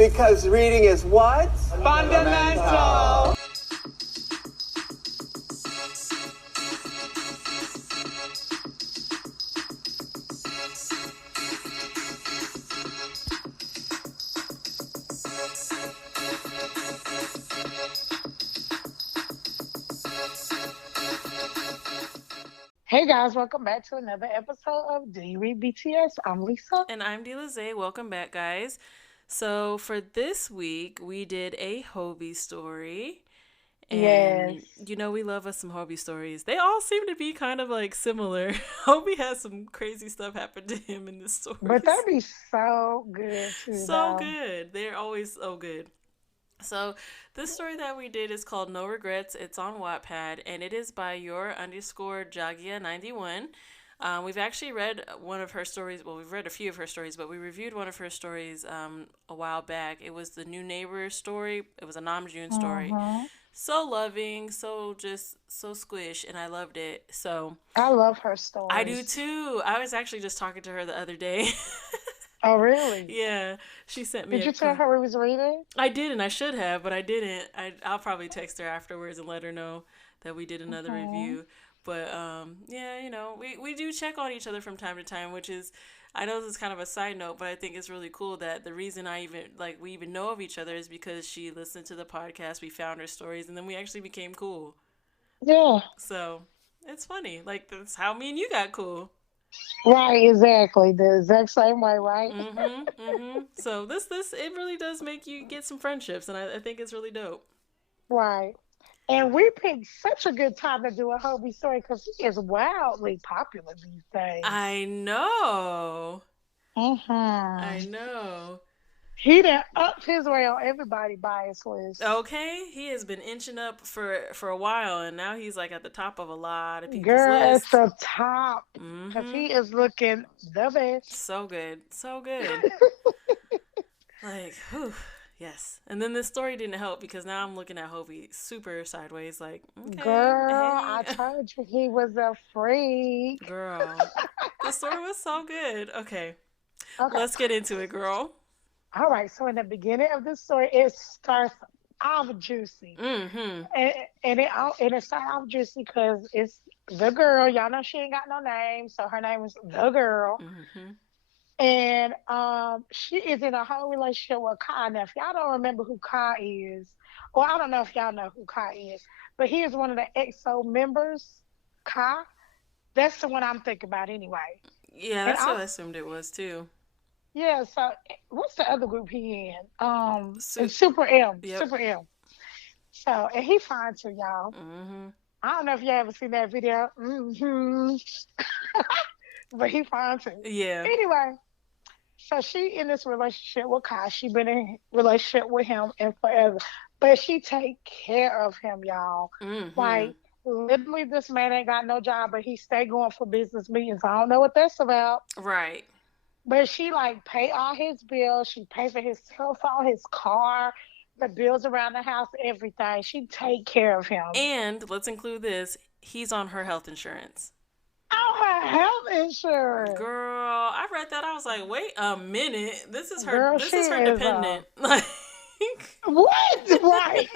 Because reading is what? Fundamental. Hey guys, welcome back to another episode of Do You Read BTS? I'm Lisa. And I'm Delaze. Welcome back, guys. So for this week, we did a Hobie story. And, Yes. you know, we love us some Hobie stories. They all seem to be kind of like similar. Hobie has some crazy stuff happen to him in this story. But they be so good too. So good. They're always so good. So this story that we did is called No Regrets. It's on Wattpad, and it is by your_Jagia91. We've actually read one of her stories. Well, we've read a few of her stories, but we reviewed one of her stories a while back. It was the New Neighbor story. It was a Namjoon story. So loving, so squish, and I loved it. So I love her stories. I do too. I was actually just talking to her the other day. Oh, really? Yeah, she sent me. Did you tell her we was reading? I did, and I should have, but I didn't. I'll probably text her afterwards and let her know that we did another review. But yeah, you know, we do check on each other from time to time, which is, I know this is kind of a side note, but I think it's really cool that the reason we even know of each other is because she listened to the podcast, we found her stories, and then we actually became cool. Yeah. So it's funny, like that's how me and you got cool. Right, exactly. The exact same way, right? So this it really does make you get some friendships, and I think it's really dope. Right. And we picked such a good time to do a Hobie story because he is wildly popular these days. I know. I know. He done upped his way on everybody bias list. Okay, he has been inching up for a while, and now he's like at the top of a lot of people's Girl, lists. it's the top. Because he is looking the best. So good. Like, whew, yes. And then this story didn't help because now I'm looking at Hobie super sideways, like, okay. Girl, hey. I told you he was a freak. Girl, the story was so good. Okay, let's get into it, girl. All right, so in the beginning of the story, it starts off juicy. And it starts off juicy because it's the girl. Y'all know she ain't got no name, so her name is the girl. And she is in a whole relationship with Kai. Now, if y'all don't remember who Kai is, or I don't know if y'all know who Kai is, but he is one of the EXO members, Kai. That's the one I'm thinking about anyway. Yeah, that's what I assumed it was too. Yeah, so what's the other group he in? It's Super M. Yep. Super M. So, and he fine too, y'all. I don't know if you ever seen that video. But he fine too. Yeah. Anyway, so she in this relationship with Kai. She been in a relationship with him and forever. But she take care of him, y'all. Like, literally this man ain't got no job, but he stay going for business meetings. I don't know what that's about. Right. But she like pay all his bills. She pay for his cell phone, his car, the bills around the house, everything. She take care of him. And let's include this: he's on her health insurance. Oh, her health insurance. Girl, I read that. I was like, wait a minute. This is her. Girl, this is her dependent. What? Right.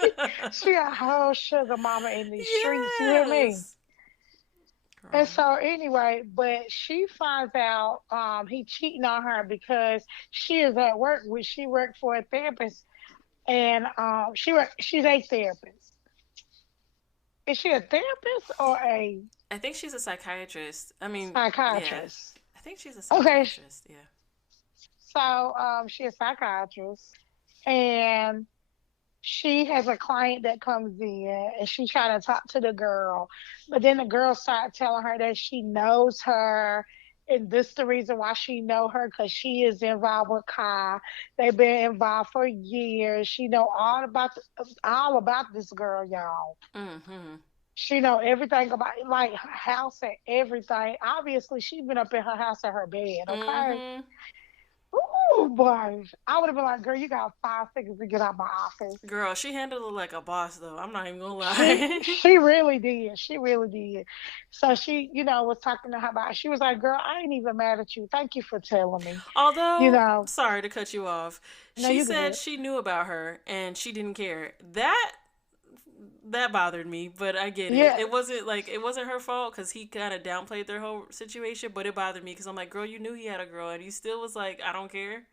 She a whole sugar mama in these streets. You hear me? And so anyway, but she finds out he cheating on her because she is at work, which she worked for a therapist, and she's a therapist. Is she a therapist or a? I think she's a psychiatrist. I mean, psychiatrist. Yeah. I think she's a psychiatrist. Okay. Yeah. So she's a psychiatrist, and she has a client that comes in and she's trying to talk to the girl. But then the girl started telling her that she knows her. And this is the reason why she know her, because she is involved with Kai. They've been involved for years. She know all about this girl, y'all. She know everything about, like, her house and everything. Obviously, she's been up in her house and her bed, okay? Ooh, Oh boy, I would have been like, girl, you got 5 seconds to get out my office. Girl, she handled it like a boss, though. I'm not even gonna She lie. she really did. She really did. So she, was talking to her about. She was like, "Girl, I ain't even mad at you. Thank you for telling me." You Although, know, sorry to cut you off, no, she you said good. she knew about her and she didn't care. That bothered me, but I get it. Yeah, It wasn't her fault because he kind of downplayed their whole situation, but it bothered me because I'm like, girl, you knew he had a girl and he still was like, I don't care.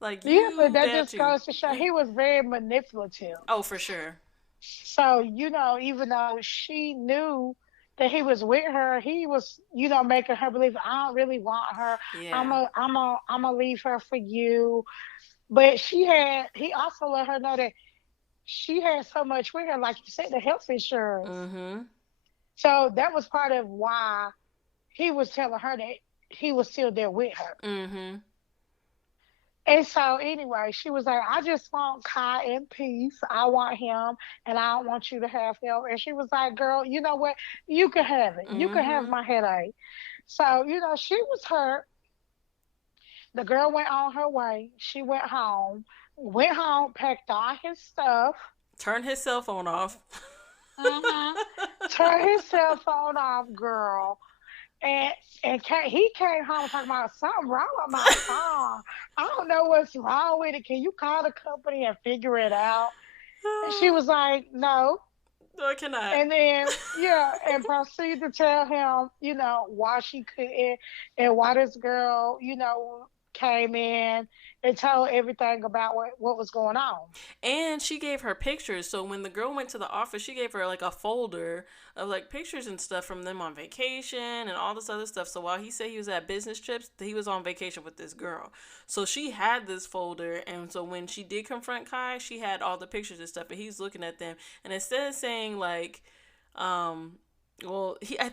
Like, yeah, but you that bad just too. goes to show he was very manipulative. Oh, for sure. So even though she knew that he was with her, he was, making her believe I don't really want her. Yeah. I'm a leave her for you. But he also let her know that she had so much with her, like you said, the health insurance. Mm-hmm. So that was part of why he was telling her that he was still there with her. Mm-hmm. And so anyway, she was like, I just want Kai in peace. I want him and I don't want you to have him. And she was like, girl, you know what? You can have it. You can have Mm-hmm. my headache. So, she was hurt. The girl went on her way. She went home, packed all his stuff. Turn his cell phone off. Mm-hmm. Turned his cell phone off, girl. And he came home talking about something wrong with my phone. I don't know what's wrong with it. Can you call the company and figure it out? And she was like, no. No, I cannot. And then, yeah, and proceed to tell him, why she couldn't and why this girl, came in and told everything about what was going on. And she gave her pictures. So when the girl went to the office, she gave her like a folder of like pictures and stuff from them on vacation and all this other stuff. So while he said he was at business trips, he was on vacation with this girl. So she had this folder. And so when she did confront Kai, she had all the pictures and stuff. And he's looking at them. And instead of saying like, I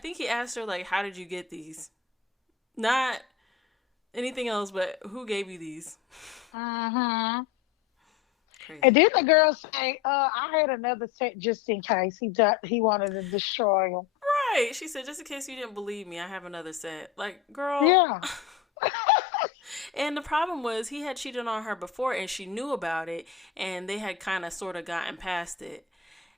think he asked her like, how did you get these? Not anything else, but who gave you these? Mm-hmm. Crazy. And then the girl say, I had another set just in case he wanted to destroy him. Right. She said, just in case you didn't believe me, I have another set. Like, girl. Yeah. And the problem was he had cheated on her before and she knew about it and they had kind of sort of gotten past it.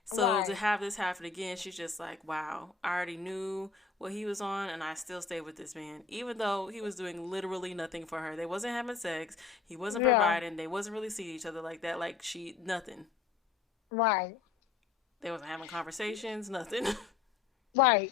So Right. to have this happen again, she's just like, wow, I already knew what he was on and I still stayed with this man. Even though he was doing literally nothing for her. They wasn't having sex. He wasn't providing. They wasn't really seeing each other like that. Like nothing. Right. They wasn't having conversations, nothing. Right.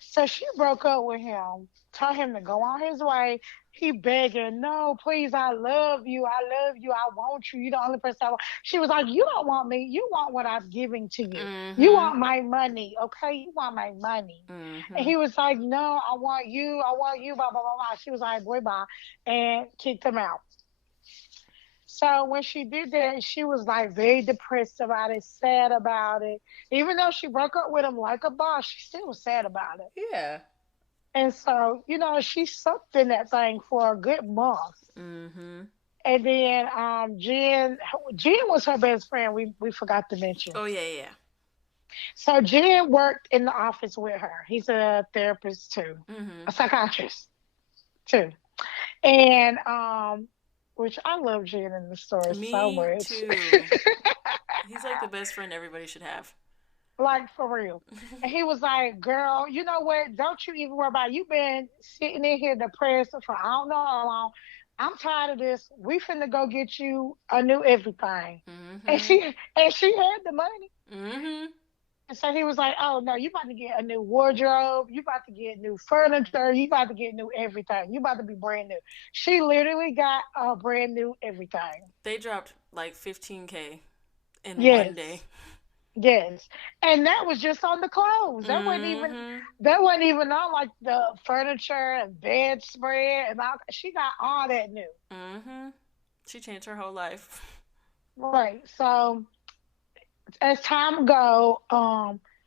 So she broke up with him, told him to go on his way. He begging, no, please, I love you. I love you. I want you. You're the only person I want. She was like, you don't want me. You want what I'm giving to you. Mm-hmm. You want my money, okay? You want my money. Mm-hmm. And he was like, no, I want you. I want you, blah, blah, blah, blah. She was like, boy, bye, and kicked him out. So when she did that, she was like very depressed about it, sad about it. Even though she broke up with him like a boss, she still was sad about it. Yeah. And so, she sucked in that thing for a good month. Mm-hmm. And then Jen was her best friend. We forgot to mention. Oh, yeah. So Jen worked in the office with her. He's a therapist too, Mm-hmm. a psychiatrist too. And which I love Jen in the story so Me much. too. He's like the best friend everybody should have. Like, for real. And he was like, girl, you know what? Don't you even worry about it. You've been sitting in here depressed for I don't know how long. I'm tired of this. We finna go get you a new everything. Mm-hmm. And she had the money. Mm-hmm. And so he was like, oh, no, you about to get a new wardrobe. You about to get new furniture. You about to get new everything. You about to be brand new. She literally got a brand new everything. They dropped like $15,000 in Yes. one day. Yes, and that was just on the clothes. That wasn't even on like the furniture and bedspread and all. She got all that new. Mm-hmm. She changed her whole life. Right. So as time go,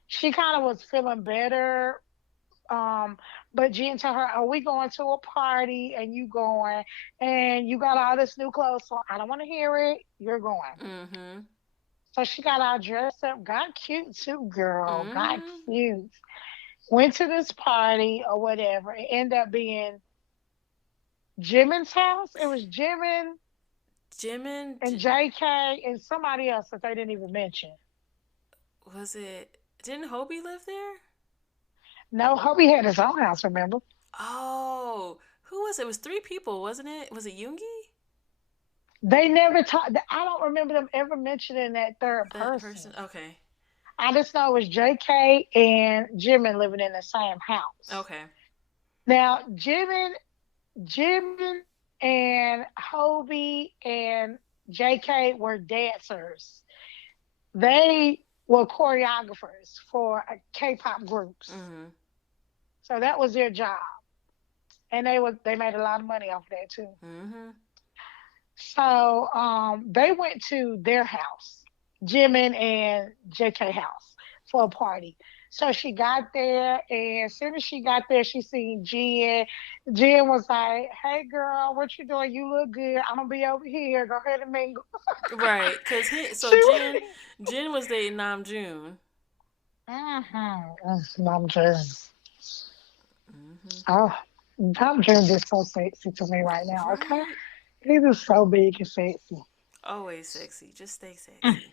she kind of was feeling better. But Jen told her, "Are we going to a party and you going and you got all this new clothes? So I don't want to hear it. You're going." Mm-hmm. So she got all dressed up, got cute too, girl. Mm-hmm. Got cute. Went to this party or whatever. It ended up being Jimin's house. It was Jimin, Jimin and JK and somebody else that they didn't even mention. was it? Didn't Hobie live there? No, Hobie had his own house, remember? Oh, who was it? It was three people, wasn't it? Was it Yoongi? They never talked. I don't remember them ever mentioning that third That person. person? Okay. I just know it was JK and Jimin living in the same house. Okay. Now, Jimin and Hobie and JK were dancers. They were choreographers for K-pop groups. Mm-hmm. So that was their job. And they made a lot of money off of that too. Mm-hmm. So they went to their house, Jimin and JK house for a party. So she got there, and as soon as she got there, she seen Jen. Jen was like, "Hey, girl, what you doing? You look good. I'm gonna be over here. Go ahead and mingle." Right, because Jin was dating Namjoon. Mom just, oh, Mom just is so sexy to me right now. Okay, Right. he's just so big and sexy. Always sexy. Just stay sexy.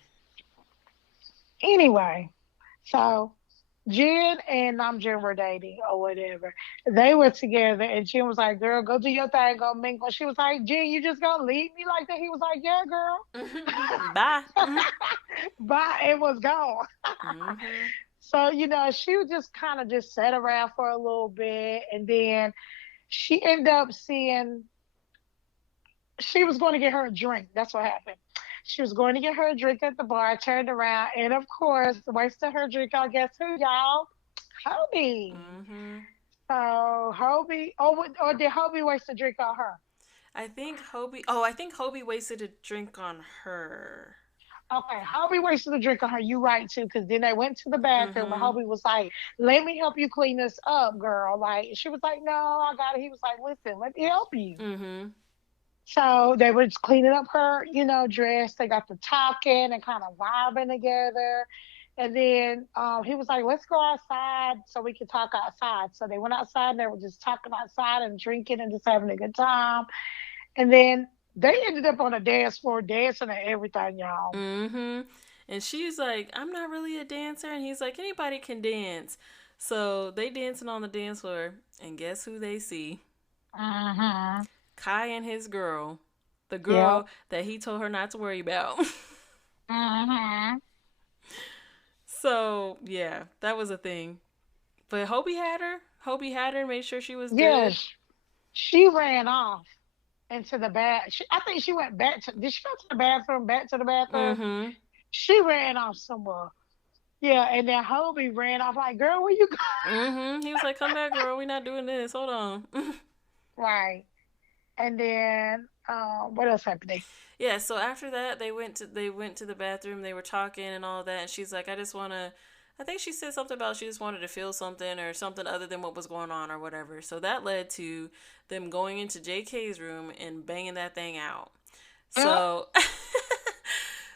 Anyway, so Jen and Namjoon were dating or whatever. They were together, and Jen was like, "Girl, go do your thing, go mingle." She was like, "Jen, you just gonna leave me like that?" He was like, "Yeah, girl." Bye. But it was gone. Mm-hmm. So she was just kind of just sat around for a little bit, and then she ended up seeing. She was going to get her a drink. That's what happened. She was going to get her a drink at the bar, turned around, and of course, wasted her drink on guess who, y'all? Hobie. Mm-hmm. So Hobie, or did Hobie waste a drink on her? I think Hobie wasted a drink on her. Okay, Hobie wasted a drink on her. You right too, because then they went to the bathroom and Mm-hmm. Hobie was like, "Let me help you clean this up, girl." Like she was like, "No, I got it." He was like, "Listen, let me help you." Mm-hmm. So they were just cleaning up her, dress. They got to talking and kind of vibing together. And then he was like, "Let's go outside so we can talk outside." So they went outside and they were just talking outside and drinking and just having a good time. And then they ended up on a dance floor dancing and everything, y'all. Mm-hmm. And she's like, "I'm not really a dancer," and he's like, "Anybody can dance." So they dancing on the dance floor, and guess who they see? Mm-hmm. Kai and his girl, the Yep. girl that he told her not to worry about. Mm-hmm. So yeah, that was a thing. But Hobie had her. Hobie had her. Made sure she was good. Yes, she ran off into the bath. I think she went back to. Did she go to the bathroom? Back to the bathroom? Mm-hmm. She ran off somewhere. Yeah, and then Hobie ran off like, "Girl, where you going?" Mm-hmm. He was like, "Come back, girl. We're not doing this. Hold on." Right. And then what else happened? Yeah. So after that, they went to the bathroom. They were talking and all that. And she's like, "I just want to." I think she said something about she just wanted to feel something or something other than what was going on or whatever. So that led to them going into JK's room and banging that thing out. So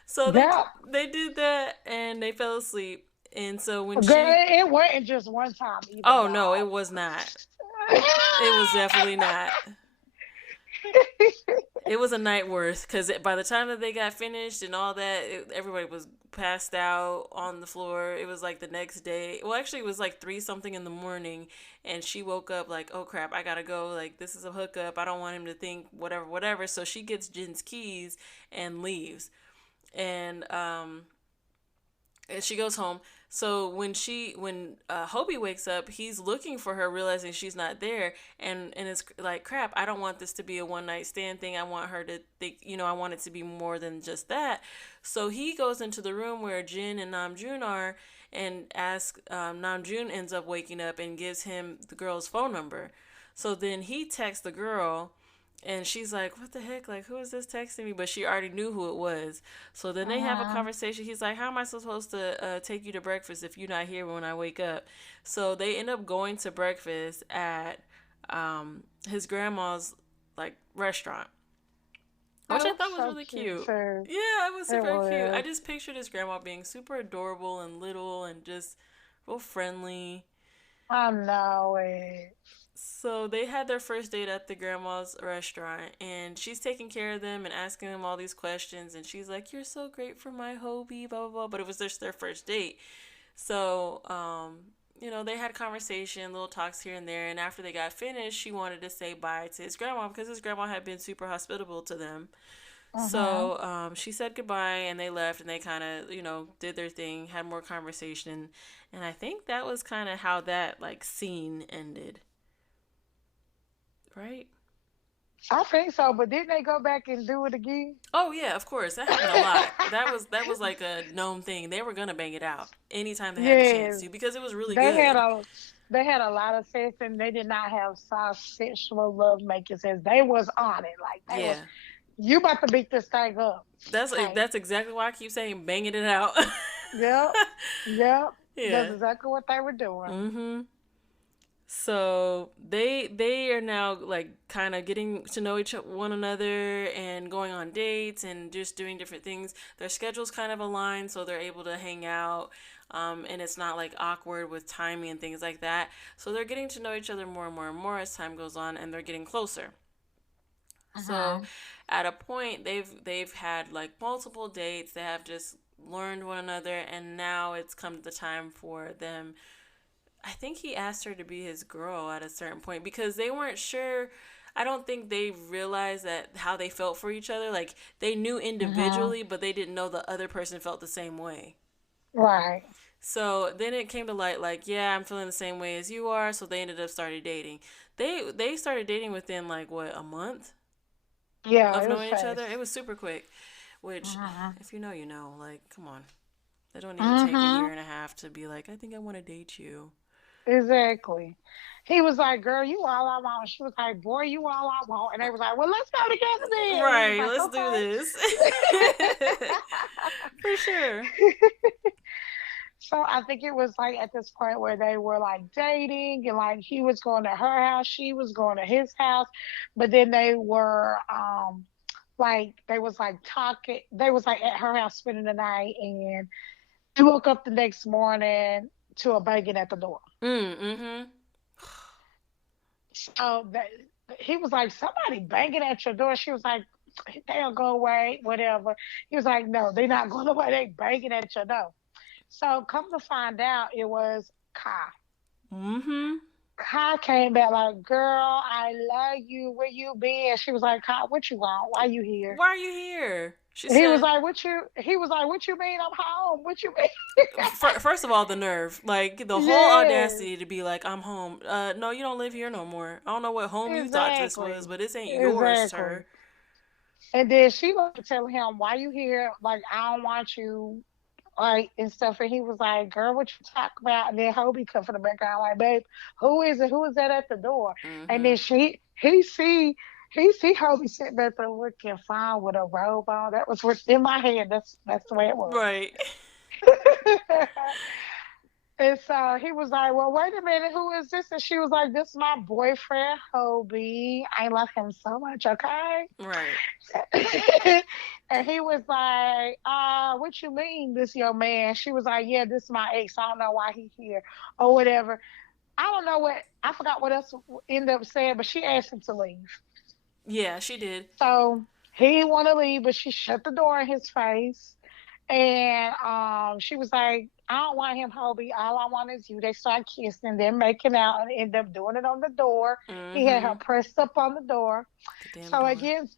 so they Yeah. they did that and they fell asleep. And so when Girl, it wasn't just one time either. oh no, it was not. It was definitely not. It was a night worth because by the time that they got finished and all that, everybody was passed out on the floor. It was like the next day. Well, actually, it was like 3 something in the morning, and she woke up like, "Oh crap, I gotta go. Like this is a hookup. I don't want him to think whatever, whatever." So she gets Jin's keys and leaves, and she goes home. So when Hobie wakes up, he's looking for her, realizing she's not there, and it's like, crap, I don't want this to be a one night stand thing. I want her to think, I want it to be more than just that. So he goes into the room where Jin and Namjoon are, and Namjoon ends up waking up and gives him the girl's phone number. So then he texts the girl. And she's like, "What the heck? Like, who is this texting me?" But she already knew who it was. So then they have a conversation. He's like, "How am I supposed to take you to breakfast if you're not here when I wake up?" So they end up going to breakfast at his grandma's like restaurant, which I thought was really cute. Too. Yeah, it was super cute. I just pictured his grandma being super adorable and little and just real friendly. I know it. So they had their first date at the grandma's restaurant, and she's taking care of them and asking them all these questions, and she's like, "You're so great for my hobby," blah blah blah. But it was just their first date, so they had conversation, little talks here and there, and after they got finished, she wanted to say bye to his grandma because his grandma had been super hospitable to them. So she said goodbye, and they left, and they kind of, did their thing, had more conversation, and I think that was kind of how that like scene ended. Right? I think so, but didn't they go back and do it again? Oh yeah, of course. That happened a lot. That was like a known thing. They were gonna bang it out anytime they had a chance to because it was really they good. They had a lot of sex, and they did not have soft sexual love making sex. They was on it, like they was. You about to beat this thing up. That's exactly why I keep saying banging it out. Yep. Yeah. That's exactly what they were doing. Mm-hmm. So they are now like kind of getting to know one another and going on dates and just doing different things. Their schedules kind of align, so they're able to hang out, and it's not like awkward with timing and things like that. So they're getting to know each other more and more and more as time goes on, and they're getting closer. So at a point they've had like multiple dates. They have just learned one another, and now it's come to the time for them. I think he asked her to be his girl at a certain point because they weren't sure. I don't think they realized that how they felt for each other. Like they knew individually, but they didn't know the other person felt the same way. Right. So then it came to light, like, yeah, I'm feeling the same way as you are. So they ended up started dating. They started dating within like what, a month? Yeah, of knowing each other. It was super quick. Which, if you know, you know. Like, come on. They don't even take a year and a half to be like, I think I want to date you. Exactly. He was like, girl, you all I want. She was like, boy, you all I want. And they was like, well, let's go together then. Right, like, let's do this. For sure. So I think it was like at this point where they were like dating and like he was going to her house, she was going to his house, but then they were like they was like talking, they was like at her house spending the night, and he woke up the next morning to a banging at the door. Mm-hmm. So he was like, somebody banging at your door. She was like, they'll go away, whatever. He was like, no, they're not going away. They banging at your door. So come to find out, it was Kai. Mm-hmm. Kai came back like, girl, I love you. Where you been? She was like, Kai, what you want? Why you here? Why are you here? He was like, what you mean? I'm home. What you mean? First of all, the nerve. Like, the whole audacity to be like, I'm home. No, you don't live here no more. I don't know what home you thought this was, but this ain't yours, sir. And then she was telling him, why you here? Like, I don't want you. Like, and stuff, and he was like, girl, what you talk about? And then Hobie come from the background like, babe, who is it? Who is that at the door? Mm-hmm. And then he see Hobie sitting back there looking fine with a robe on. That was in my head. That's the way it was. Right. And so he was like, well, wait a minute, who is this? And she was like, this is my boyfriend, Hobie. I love him so much, okay? Right. And he was like, what you mean, this your man? She was like, yeah, this is my ex. I don't know why he's here or whatever. I forgot what else ended up saying, but she asked him to leave. Yeah, she did. So he didn't want to leave, but she shut the door in his face. And she was like, I don't want him, Hobie. All I want is you. They start kissing, then making out, and end up doing it on the door. Mm-hmm. He had her pressed up on the door. So again,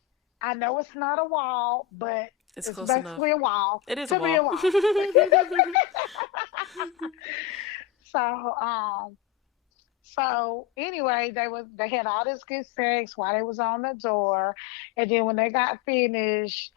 I know it's not a wall, but it's basically enough. A wall. It is a wall. So anyway, they had all this good sex while they was on the door, and then when they got finished.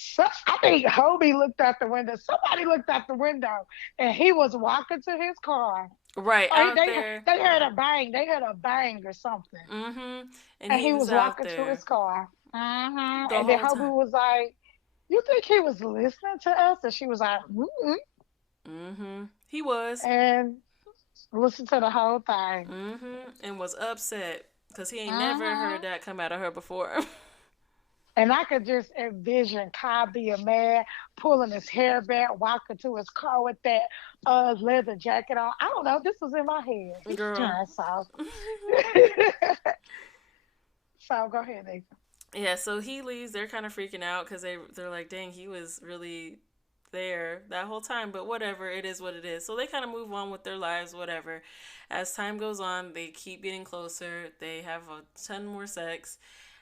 So, I think Hobie looked out the window. Somebody looked out the window, and he was walking to his car. Right, out there. They heard a bang. They heard a bang or something. Mm-hmm. And he was walking to his car. Mm-hmm. And then Hobie was like, you think he was listening to us? And she was like, mm-hmm. Mm-hmm. He was. And listened to the whole thing. Mm-hmm. And was upset because he ain't never heard that come out of her before. And I could just envision Kai being mad, pulling his hair back, walking to his car with that leather jacket on. I don't know. This was in my head. This Girl. turn so. So go ahead, Nathan. Yeah, so he leaves. They're kind of freaking out because they're like, dang, he was really there that whole time, but whatever, it is what it is. So they kind of move on with their lives, whatever. As time goes on, they keep getting closer. They have a ton more sex.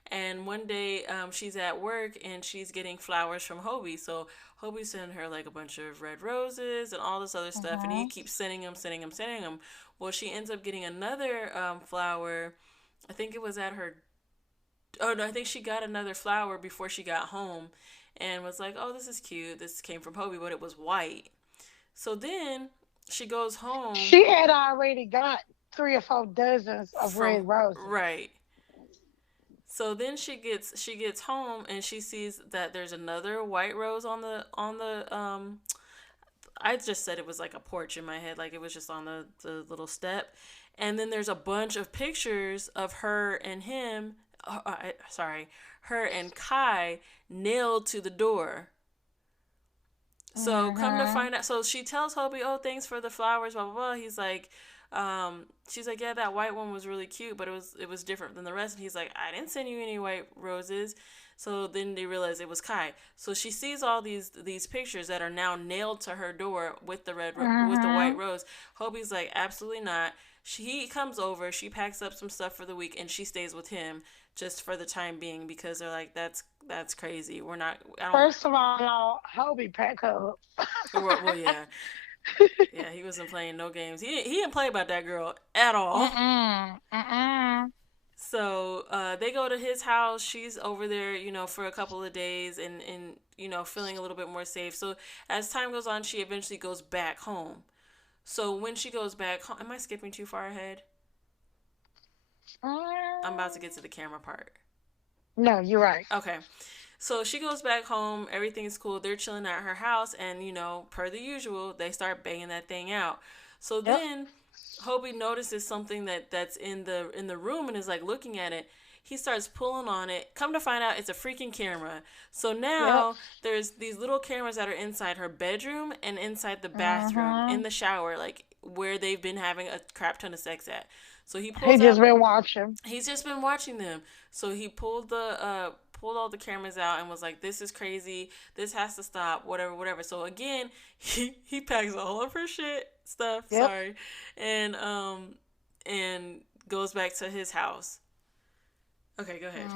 And one day, she's at work and she's getting flowers from Hobie. So Hobie sent her like a bunch of red roses and all this other stuff, and he keeps sending them. Well, she ends up getting another flower. I think it was at her. Oh no, I think she got another flower before she got home, and was like, "Oh, this is cute. This came from Hobie, but it was white." So then she goes home. She had already got 3 or 4 dozens of red roses. Right. So then she gets home and she sees that there's another white rose on the I just said it was like a porch in my head, like it was just on the little step. And then there's a bunch of pictures of her and him, her and Kai nailed to the door. So come to find out, so she tells Hobie, "Oh, thanks for the flowers, blah blah blah." He's like, she's like, "Yeah, that white one was really cute, but it was different than the rest." And he's like, "I didn't send you any white roses." So then they realize it was Kai. So she sees all these pictures that are now nailed to her door with the with the white rose. Hobie's like, "Absolutely not." He comes over, she packs up some stuff for the week, and she stays with him just for the time being because they're like, that's crazy. We're not. First of all, Hobie pack up. Well, yeah. Yeah, he wasn't playing no games. He didn't play about that girl at all. So they go to his house. She's over there, for a couple of days and feeling a little bit more safe. So as time goes on, she eventually goes back home. So when she goes back home, am I skipping too far ahead? I'm about to get to the camera part. No, you're right. Okay. So she goes back home. Everything's cool. They're chilling at her house. And, per the usual, they start banging that thing out. So then Hobie notices something that's in the room and is like looking at it. He starts pulling on it. Come to find out, it's a freaking camera. So now there's these little cameras that are inside her bedroom and inside the bathroom, in the shower, like where they've been having a crap ton of sex at. So he pulls. Been watching. He's just been watching them. So he pulled all the cameras out and was like, "This is crazy. This has to stop. Whatever." So again, he packs all of her stuff. Sorry, and goes back to his house. Okay, go ahead.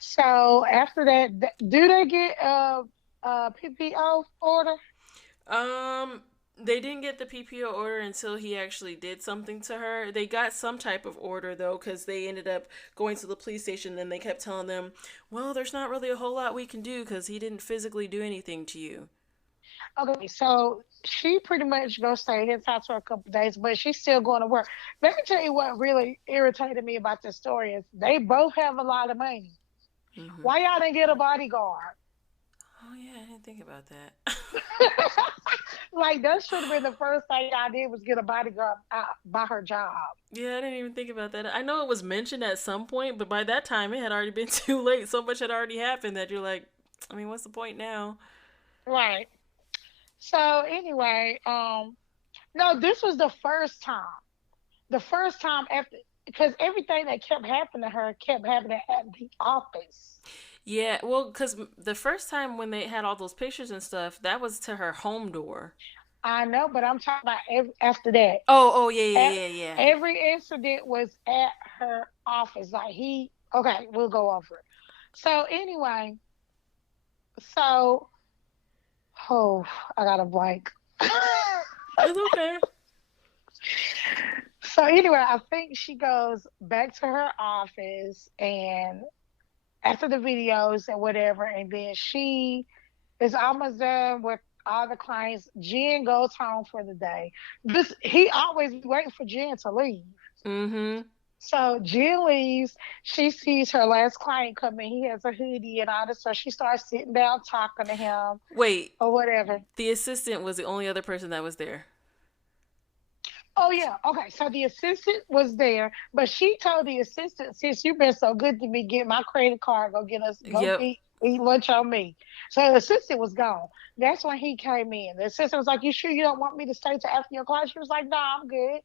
So after that, do they get a PPO order? They didn't get the PPO order until he actually did something to her. They got some type of order, though, because they ended up going to the police station, and they kept telling them, "Well, there's not really a whole lot we can do because he didn't physically do anything to you." Okay, so she pretty much gonna stay at his house for a couple of days, but she's still going to work. Let me tell you what really irritated me about this story is they both have a lot of money. Why y'all didn't get a bodyguard? Oh yeah, I didn't think about that. Like that should have been the first thing I did was get a bodyguard by her job. Yeah, I didn't even think about that. I know it was mentioned at some point, but by that time it had already been too late. So much had already happened that you're like, I mean, what's the point now? Right. So anyway, no, this was the first time. The first time after, because everything that kept happening to her kept happening at the office. Yeah, well, because the first time when they had all those pictures and stuff, that was to her home door. I know, but I'm talking about after that. Oh, yeah. Every incident was at her office. Like okay, we'll go over it. So anyway, I got a blank. It's okay. So anyway, I think she goes back to her office and after the videos and whatever, and then she is almost done with all the clients. Jen goes home for the day. He always waiting for Jen to leave. So Jen leaves. She sees her last client come in. He has a hoodie and all this, so she starts sitting down talking to him. Wait. Or whatever. The assistant was the only other person that was there. Oh yeah, okay. So the assistant was there, but she told the assistant, "Since you've been so good to me, get my credit card, go Yep. eat lunch on me." So the assistant was gone. That's when he came in. The assistant was like, "You sure you don't want me to stay to after your class?" She was like, "No, I'm good."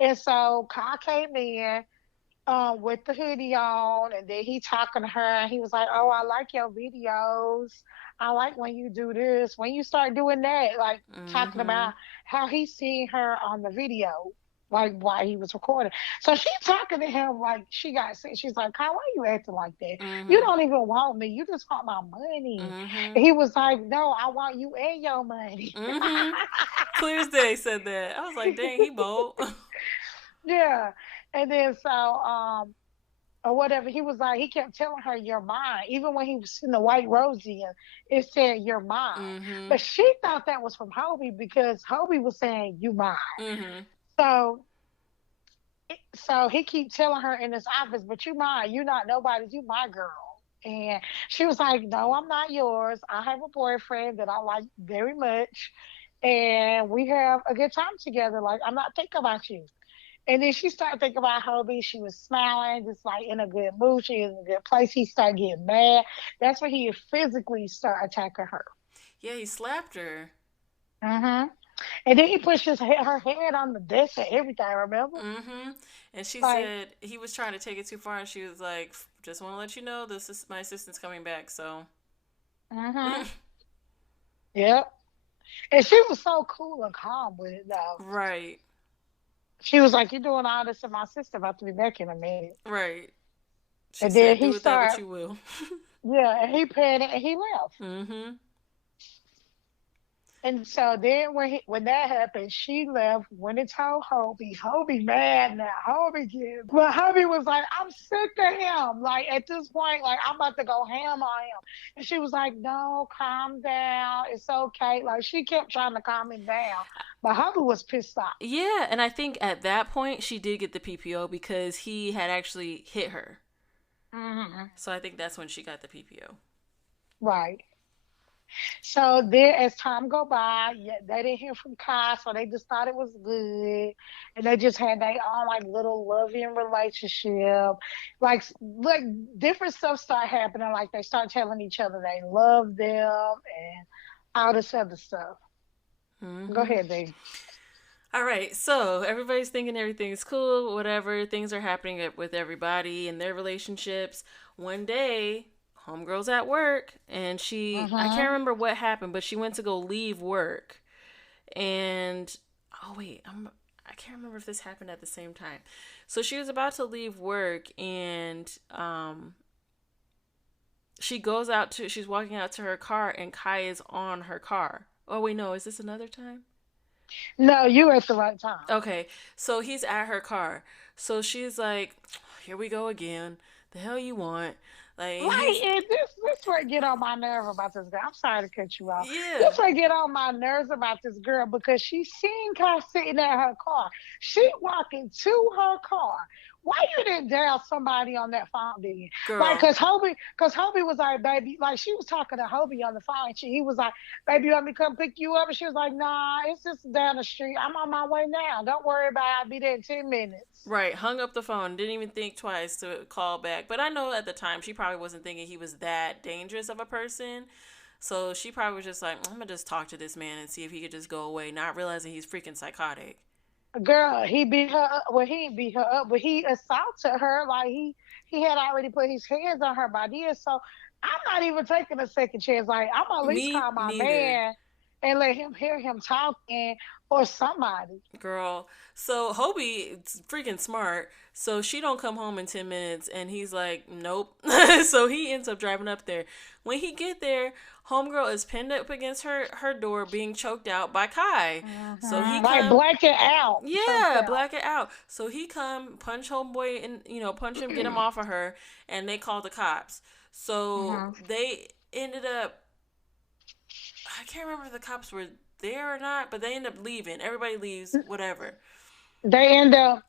And so Kyle came in with the hoodie on, and then he talking to her, and he was like, "Oh, I like your videos. I like when you do this. When you start doing that, like talking Mm-hmm. about how he seen her on the video, like while he was recording." So she talking to him like she got sick. She's like, "Kyle, why you acting like that? You Mm-hmm. don't even want me. You just want my money." Mm-hmm. And he was like, "No, I want you and your money." Mm-hmm. Clear as day said that. I was like, dang, he bold. Yeah. And then or whatever. He was like, he kept telling her, "You're mine." Even when he was in the white rosy, and it said, "You're mine." Mm-hmm. But she thought that was from Hobie because Hobie was saying, "You mine." Mm-hmm. So, so he keep telling her in his office, "But you mine. You not nobody's. You my girl." And she was like, "No, I'm not yours. I have a boyfriend that I like very much, and we have a good time together. Like, I'm not thinking about you." And then she started thinking about Hobie. She was smiling, just like in a good mood. She was in a good place. He started getting mad. That's when he physically started attacking her. Yeah, he slapped her. Hmm. And then he pushed her head on the desk and everything, remember? Mm-hmm. And she Like, said he was trying to take it too far, and she was like, "Just want to let you know, this is my assistant's coming back." So. hmm. Yep. And she was so cool and calm with it, though. Right. She was like, "You're doing all this, and my sister about to be back in a minute." Right. She And then said, "Do he with that what started, you will." yeah, and he panicked and he left. Mm-hmm. And so then when that happened, she left, went and told Hobie. Hobie mad now. Hobie gets, but Hobie was like, "I'm sick of him. Like at this point, like I'm about to go ham on him." And she was like, "No, calm down. It's okay." Like she kept trying to calm him down. But Hobie was pissed off. Yeah, and I think at that point she did get the PPO because he had actually hit her. Hmm. So I think that's when she got the PPO. Right. So then, as time go by, yeah, they didn't hear from Kai, so they just thought it was good, and they just had their own like little loving relationship, like different stuff start happening. Like they start telling each other they love them and all this other stuff. Go Mm-hmm. ahead, babe. All right, so everybody's thinking everything's cool, whatever. Things are happening with everybody in their relationships. One day, homegirl's at work, and I Mm-hmm. can't remember what happened, but she went to go leave work. And, oh, wait, I can't remember if this happened at the same time. So she was about to leave work, and she's walking out to her car, and Kai is on her car. Oh, wait, no, is this another time? No, you at the right time. Okay, so he's at her car. So she's like, "Here we go again. The hell you want?" Like Like, he's and this what get on my nerve about this girl. I'm sorry to cut you off. yeah, This what get on my nerves about this girl because she seen her sitting at her car. She walking to her car. Why you didn't dial somebody on that phone then? Like, girl, cause Hobie was like, "Baby," like she was talking to Hobie on the phone. And he was like, "Baby, you want me to come pick you up?" And she was like, "Nah, it's just down the street. I'm on my way now. Don't worry about it. I'll be there in 10 minutes." right? Hung up the phone. Didn't even think twice to call back. But I know at the time she probably wasn't thinking he was that dangerous of a person. So she probably was just like, "I'm gonna just talk to this man and see if he could just go away," not realizing he's freaking psychotic. Girl, he beat her up. Well, he didn't beat her up, but he assaulted her. Like he had already put his hands on her by then. So I'm not even taking a second chance. Like I'm gonna at least Me call my neither. man and let him hear him talking or somebody. Girl. So Hobie freaking smart. So she don't come home in 10 minutes and he's like, "Nope." So he ends up driving up there. When he get there, homegirl is pinned up against her door being choked out by Kai. So he Like come black it out, choked yeah, out. black it out. So he come punch homeboy and punch him, get him off of her, and they call the cops. So Hmm. they ended up I can't remember if the cops were there or not, but they end up leaving. Everybody leaves, whatever. They end up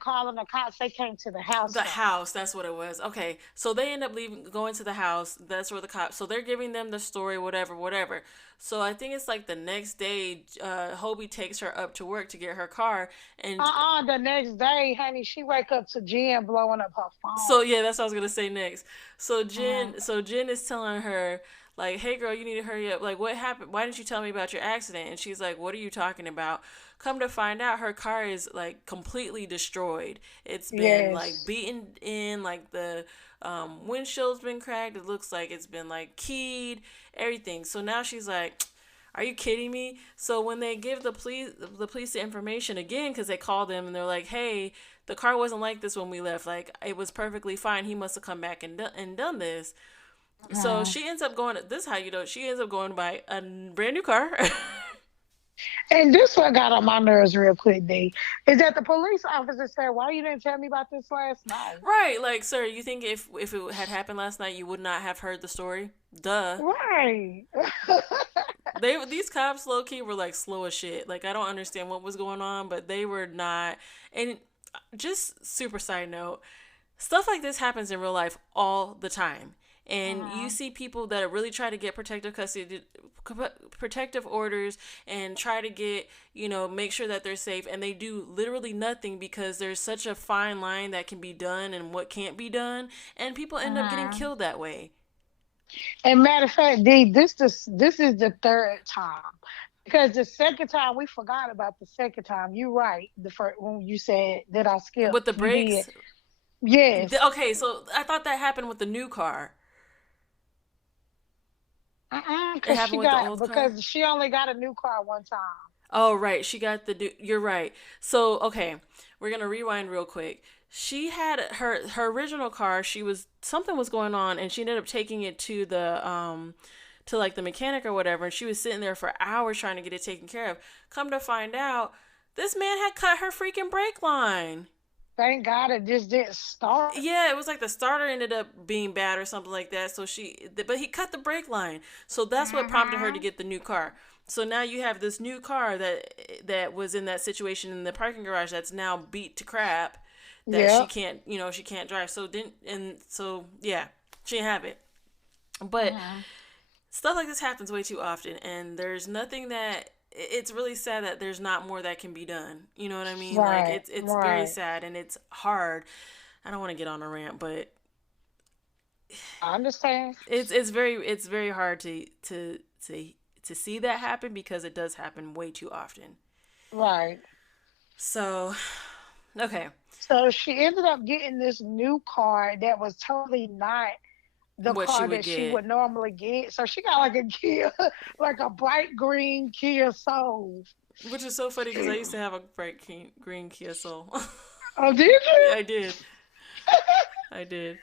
calling the cops. They came to the house The first. house, that's what it was. Okay, so they end up going to the house. That's where the cops. So they're giving them the story, whatever, whatever. So I think it's like the next day, Hobie takes her up to work to get her car, and The next day, honey, she wake up to Jen blowing up her so phone. yeah, that's what I was gonna say next. So Uh, Jen is telling her like, "Hey girl, you need to hurry up. Like, what happened? Why didn't you tell me about your accident?" And she's like, "What are you talking about?" Come to find out, her car is like completely destroyed. It's been like yes. beaten in, like the windshield's been cracked. It looks like it's been like keyed, everything. So now she's like, are you kidding me? So when they give the police the information again, because they call them and they're like, hey, the car wasn't like this when we left. Like, it was perfectly fine. He must have come back and done this. So Uh, she ends up going. This is how you know she ends up going to buy a brand new car. and this one got on my nerves real quick, D. Is that the police officer said, why you didn't tell me about this last night? Right, like, sir, you think if it had happened last night, you would not have heard the story? Duh. Right. These cops low key were like slow as shit. Like, I don't understand what was going on, but they were not. And just super side note, stuff like this happens in real life all the time. And you uh, see people that really try to get protective custody, protective orders, and try to get, make sure that they're safe. And they do literally nothing because there's such a fine line that can be done and what can't be done. And people end up getting uh. killed that way. And matter of fact, D, this is the third time. Because the second time we forgot about the second time. You right. The first when you said that I skipped. With the You did. brakes, Yes. okay, so I thought that happened with the new car. It happened with the old car? Because she only got a new car one time. Oh, right. She got the new. You're right. So, okay, we're gonna rewind real quick. She had her original car. Something was going on, and she ended up taking it to like the mechanic or whatever. And she was sitting there for hours trying to get it taken care of. Come to find out, this man had cut her freaking brake line. Thank God it just didn't start. Yeah, it was like the starter ended up being bad or something like that. But he cut the brake line. So that's what prompted her to Mm-hmm. get the new car. So now you have this new car that was in that situation in the parking garage that's now beat to crap, that Yep. she can't drive. So yeah, she didn't have it. But Mm-hmm. stuff like this happens way too often, and there's nothing that it's really sad that there's not more that can be done. You know what I mean? Like, Right. it's very Right. sad and it's hard. I don't want to get on a rant, but I understand. it's very hard to see that happen because it does happen way too often. Right. So, okay, So she ended up getting this new car that was totally not the what she car would that she get, would normally get. So she got like a Kia, like a bright green Kia Soul. which is so funny because I used to have a bright green Kia Soul. Oh, did you? I did, I did.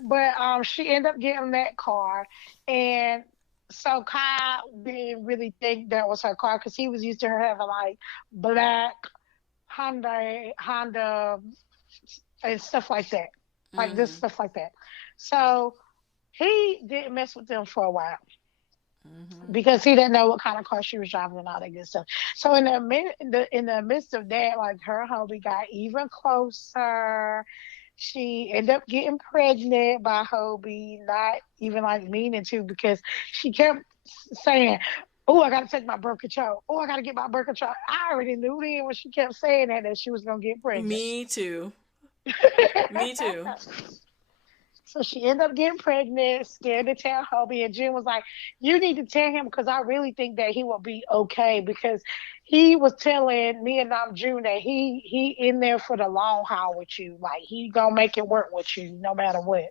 But she ended up getting that car, and so Kyle didn't really think that was her car because he was used to her having like black Honda and stuff like that, like this Mhm, stuff like that. So he didn't mess with them for a while mhm, because he didn't know what kind of car she was driving and all that good stuff. So in the midst of that, like her hubby got even closer. She ended up getting pregnant by Hobie, not even like meaning to, because she kept saying, "Oh, I gotta take my birth control. Oh, I gotta get my birth control." I already knew then when she kept saying that she was gonna get pregnant. me too, me too. So she ended up getting pregnant, scared to tell Hobie, and Jim was like, "You need to tell him because I really think that he will be okay because he was telling me and June that he in there for the long haul with you, like he gonna make it work with you no matter what."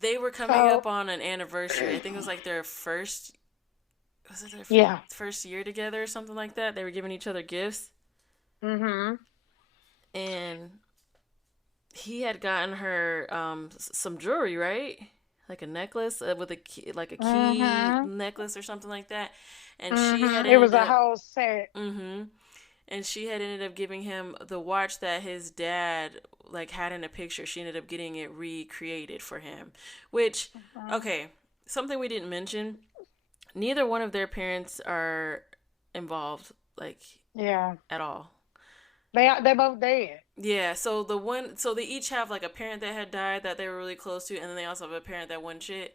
They were coming So up on an anniversary. I think it was like their first. Was it their yeah, first year together or something like that? They were giving each other gifts, mhm, and he had gotten her some jewelry, right? Like a necklace with like a key mhm, necklace or something like that. And she had mhm. It was ended a up whole set. mhm. And she had ended up giving him the watch that his dad like had in a picture. She ended up getting it recreated for him, which Mhm. okay, something we didn't mention. Neither one of their parents are involved like Yeah. at all. They both dead. Yeah, so they each have like a parent that had died that they were really close to, and then they also have a parent that wasn't shit.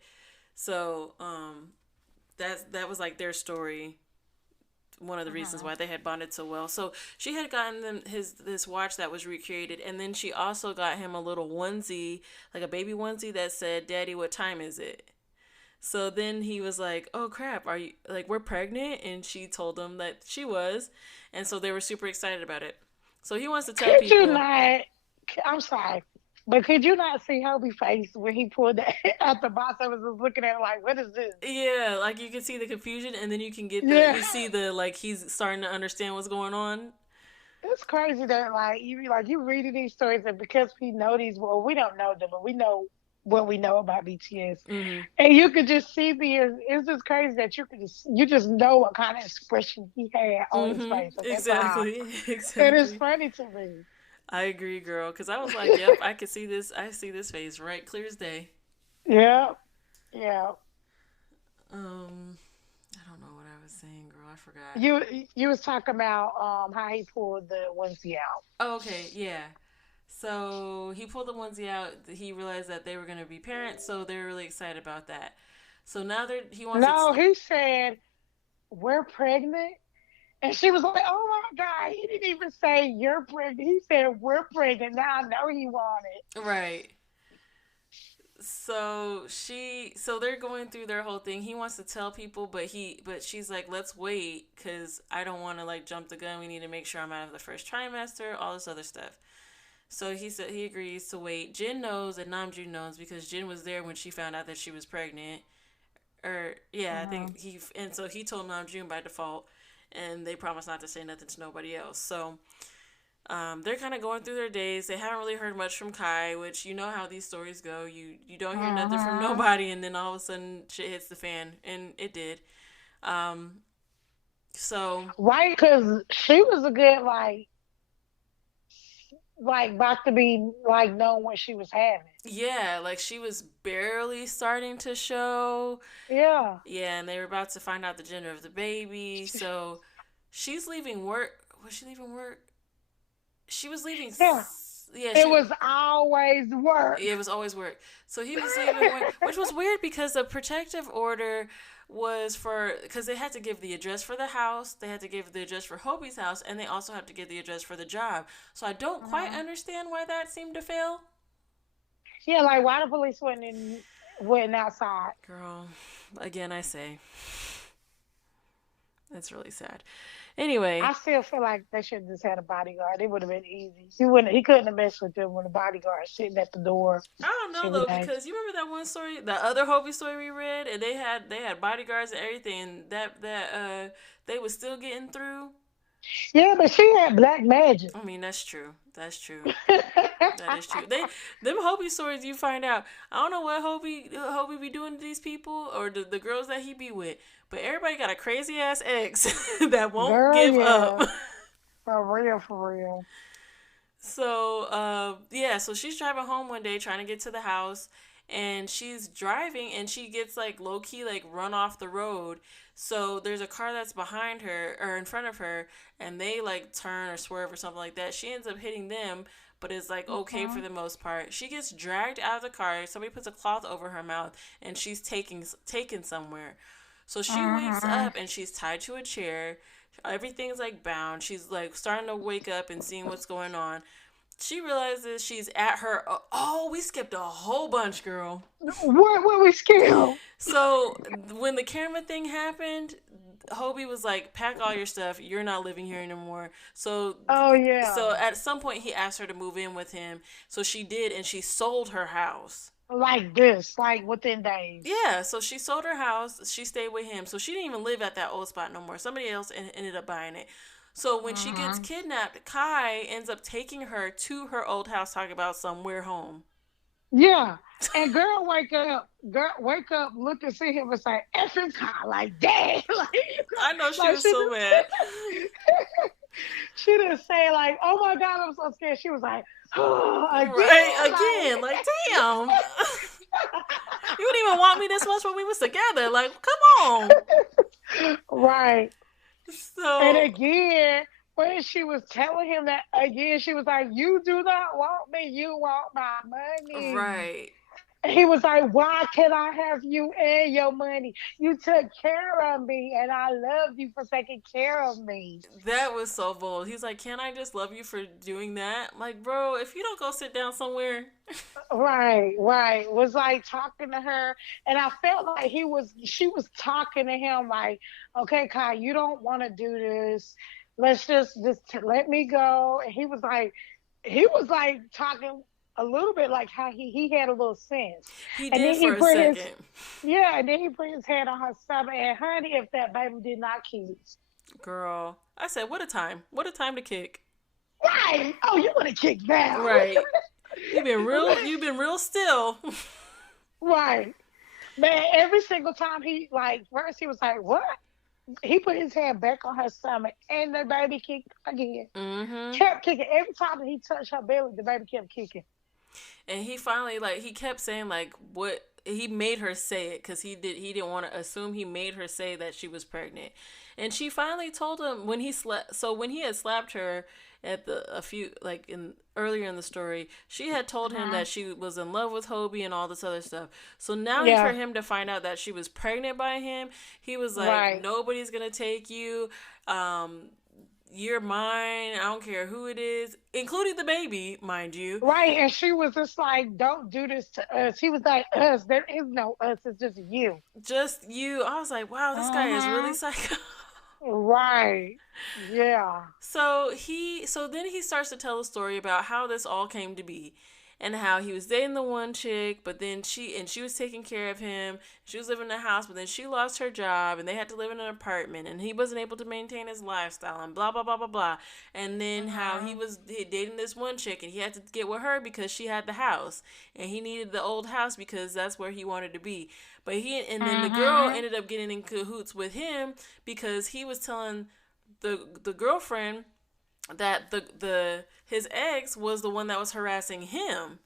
So, that was like their story. One of the reasons why they had bonded so well. So she had gotten them this watch that was recreated, and then she also got him a little onesie, like a baby onesie that said, "Daddy, what time is it?" So then he was like, "Oh crap, are you like we're pregnant?" And she told him that she was, and so they were super excited about it. So he wants to tell Could you people, not? I'm sorry, but could you not see Hobie's face when he pulled that out the box? I was just looking at it like, what is this? yeah, like you can see the confusion, and then Yeah, you see the like he's starting to understand what's going on. it's crazy that you reading these stories, and because we know these, well, we don't know them, but we know what we know about BTS, Mm-hmm. and you could just see it's just crazy that you just know what kind of expression he had on his Mm-hmm. face at that time. Exactly. It is Exactly. funny to me. I agree, girl. Because I was like, yep, I could see this. I see this face right clear as day. Yeah, yeah. I don't know what I was saying, girl. I forgot. You was talking about how he pulled the onesie out. Oh, okay, yeah. So he pulled the onesie out. He realized that they were going to be parents, so they're really excited about that. So now he wants to. No, he said we're pregnant, and she was like, "Oh my god!" He didn't even say you're pregnant. He said we're pregnant. Now I know he wanted. Right. So they're going through their whole thing. He wants to tell people, but she's like, let's wait because I don't want to like jump the gun. We need to make sure I'm out of the first trimester, all this other stuff. So he said he agrees to wait. Jin knows and Namjoon knows because Jin was there when she found out that she was pregnant. Or yeah, I think so he told Namjoon by default, and they promised not to say nothing to nobody else. So they're kind of going through their days. They haven't really heard much from Kai, which you know how these stories go. You don't hear nothing from nobody, and then all of a sudden shit hits the fan, and it did. So Right, because she was a good about to be like known what she was having. yeah, like she was barely starting to show. Yeah. Yeah, and they were about to find out the gender of the baby. So she's leaving work. Was she leaving work? She was leaving. Yeah. Yeah, It was always work. it was always work. So he was leaving work, which was weird because the protective order was because they had to give the address for the house, they had to give the address for Hobie's house, and they also have to give the address for the job. So I don't quite understand why that seemed to fail. Yeah, like why the police went outside? Girl, again, I say it's really sad. Anyway, I still feel like they should have just had a bodyguard. It would have been easy. He couldn't have messed with them when the bodyguard sitting at the door. I don't know though because you remember that one story, the other Hobie story we read, and they had bodyguards and everything, and that they was still getting through. Yeah, but she had black magic. I mean, that's true. That's true. That is true. Them Hobie stories, you find out. I don't know what Hobie be doing to these people or the girls that he be with, but everybody got a crazy ass ex that won't give up. For real. So, so she's driving home one day trying to get to the house, and she's driving and she gets like low key like run off the road. So there's a car that's behind her or in front of her, and they like turn or swerve or something like that. She ends up hitting them, but it's like okay for the most part. She gets dragged out of the car. Somebody puts a cloth over her mouth, and she's taken somewhere. So she wakes up and she's tied to a chair. Everything's like bound. She's like starting to wake up and seeing what's going on. She realizes she's at her. Oh, we skipped a whole bunch, girl. What we skipped? So when the camera thing happened, Hobie was like, "Pack all your stuff. You're not living here anymore." So So at some point he asked her to move in with him. So she did, and she sold her house. Like within days. Yeah, so she sold her house. She stayed with him. So she didn't even live at that old spot no more. Somebody else ended up buying it. So when she gets kidnapped, Kai ends up taking her to her old house, talking about somewhere home. Yeah, and girl wake up, look and see him and say, "Effing Kai," like dang, I know she was so mad. She didn't say like, "Oh my god, I'm so scared." She was like, "Oh, again, again, like damn." You didn't even want me this much when we was together. Like, come on. Right. So and again, when she was telling him that again, she was like, "You do not want me. You want my money." Right. He was like, "Why can't I have you and your money? You took care of me, and I love you for taking care of me." That was so bold. He's like, "Can I just love you for doing that?" I'm like, bro, if you don't go sit down somewhere. Right, right. Was like talking to her, and I felt like she was talking to him like, "Okay, Kai, you don't want to do this. Let's just let me go." And he was like talking a little bit like how he had a little sense, He and did then he for a put his second. yeah, and then he put his hand on her stomach, and honey, if that baby did not kick. Girl. I said, what a time. What a time to kick. Right. Oh, you want to kick now. Right. You've been real still. Right. Man, every single time first he was like, "What?" He put his hand back on her stomach and the baby kicked again. Mm-hmm. Kept kicking. Every time that he touched her belly, the baby kept kicking. And he finally, like, he kept saying, like, what he made her say it because he didn't want to assume. He made her say that she was pregnant, and she finally told him when he slept. So when he had slapped her at a few, like, in earlier in the story, she had told him that she was in love with Hobie and all this other stuff. So now for him to find out that she was pregnant by him, he was like, Right. nobody's gonna take you. You're mine. I don't care who it is, including the baby, mind you. Right. And she was just like, "Don't do this to us." He was like, "Us. There is no us. It's just you." Just you. I was like, wow, this guy is really psycho. Right. Yeah. So then he starts to tell a story about how this all came to be. And how he was dating the one chick, but then she was taking care of him. She was living in a house, but then she lost her job, and they had to live in an apartment, and he wasn't able to maintain his lifestyle, and blah blah blah blah blah. And then how he was dating this one chick, and he had to get with her because she had the house, and he needed the old house because that's where he wanted to be. But then the girl ended up getting in cahoots with him because he was telling the girlfriend that his ex was the one that was harassing him.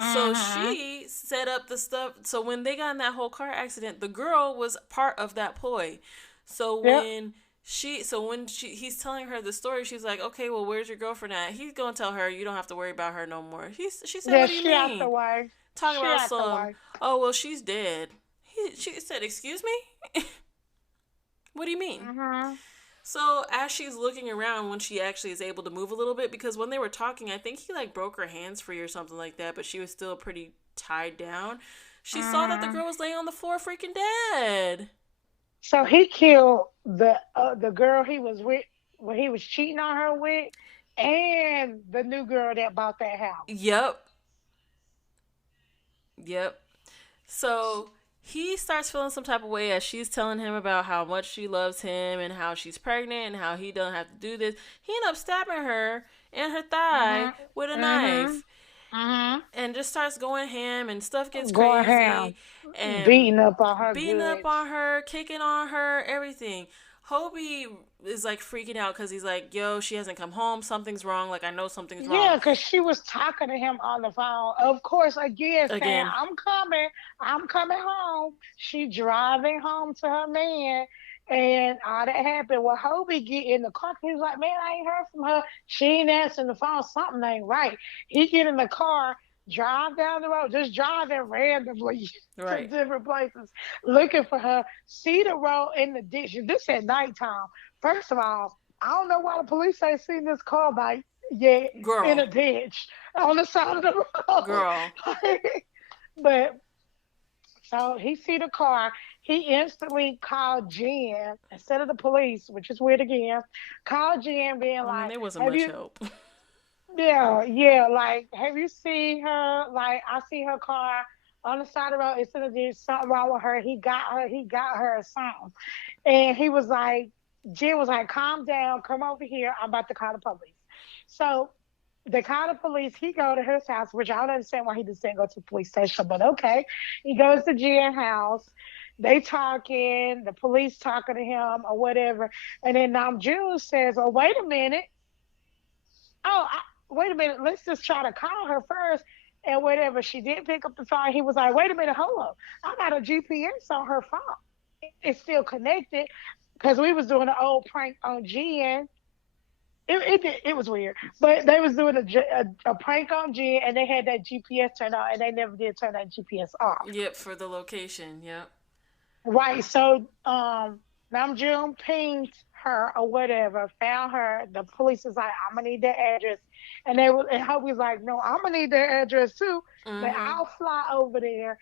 So she set up the stuff. So when they got in that whole car accident, the girl was part of that ploy. So when he's telling her the story, she's like, "Okay, well, where's your girlfriend at?" He's gonna tell her, "You don't have to worry about her no more." She said, "What do you she out the mean?" way. Talking She about out the some. way. Oh well, she's dead. She said, "Excuse me." What do you mean? So as she's looking around when she actually is able to move a little bit, because when they were talking, I think he like broke her hands free or something like that, but she was still pretty tied down. She saw that the girl was laying on the floor freaking dead. So he killed the girl he was with, when he was cheating on her with, and the new girl that bought that house. Yep. So he starts feeling some type of way as she's telling him about how much she loves him and how she's pregnant and how he doesn't have to do this. He ended up stabbing her in her thigh with a knife. And just starts going ham and stuff gets Going crazy. ham. And beating up on her, kicking on her, everything. Hobie is like freaking out because he's like, "Yo, she hasn't come home. Something's wrong. Like, I know something's wrong." Yeah, because she was talking to him on the phone. Of course, again, saying, I'm coming home. She driving home to her man. And all that happened. Well, Hobie get in the car. He was like, "Man, I ain't heard from her. She ain't answering the phone. Something ain't right." He get in the car, drive down the road, just driving randomly to different places, looking for her. See the road in the ditch. This at nighttime. First of all, I don't know why the police ain't seen this car by yet in a ditch on the side of the road. Girl. But so he see the car. He instantly called Jen instead of the police, which is weird again. Called Jen, being like, there wasn't much help. Yeah. Like, have you seen her? Like, I see her car on the side of the road. It's in a ditch. Something wrong with her. He got her or something. And he was like, Jen was like, "Calm down. Come over here. I'm about to call the police." So they call the police. He go to his house, which I don't understand why he just didn't go to the police station, but okay. He goes to Jen's house. They talking, the police talking to him or whatever. And then June says, "Oh, wait a minute. Wait a minute. Let's just try to call her first." And whatever. She didn't pick up the phone. He was like, "Wait a minute. Hold up. I got a GPS on her phone. It's still connected." Because we was doing an old prank on Jen. it was weird, but they was doing a prank on Jen, and they had that GPS turned on, and they never did turn that GPS off. Yep, for the location. Yep. Right. So Nam June pinged her or whatever, found her. The police was like, I'm gonna need their address. And Hubby was like, no, I'm gonna need their address too. But Mhm. I'll fly over there,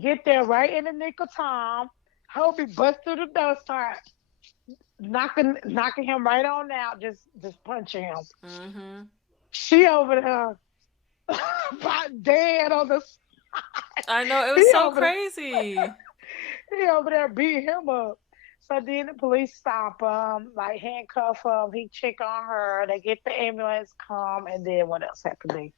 get there right in the nick of time. Hubby bust through the door, start knocking him right on out, just punching him. Mhm. She over there about dead on the I know it was he so over there crazy. he over there beating him up. So then the police stop him, like handcuff him. He check on her. They get the ambulance come, and then what else happened?